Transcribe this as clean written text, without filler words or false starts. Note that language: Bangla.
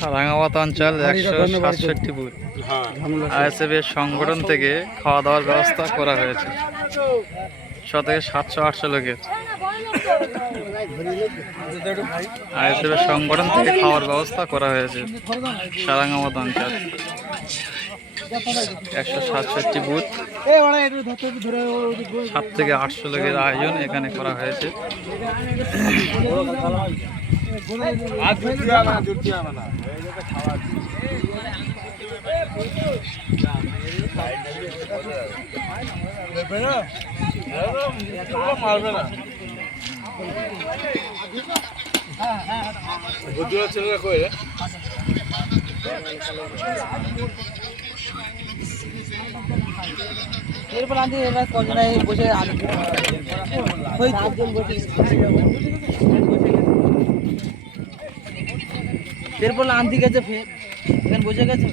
সারাঙ্গাবাদ অঞ্চল 167 বুথ আইএসএফ এর সংগঠন থেকে খাওয়া দাওয়ার ব্যবস্থা করা হয়েছে। 700-800 লোকের আইএসএফ এর সংগঠন থেকে খাওয়ার ব্যবস্থা করা হয়েছে। সারাঙ্গাবাদ অঞ্চল 167 বুথ 700 থেকে 800 লোকের আয়োজন এখানে করা হয়েছে। এরপর আনতে এবার কজন বসে এরপর আনতে গেছে ফের এখানে বসে গেছে।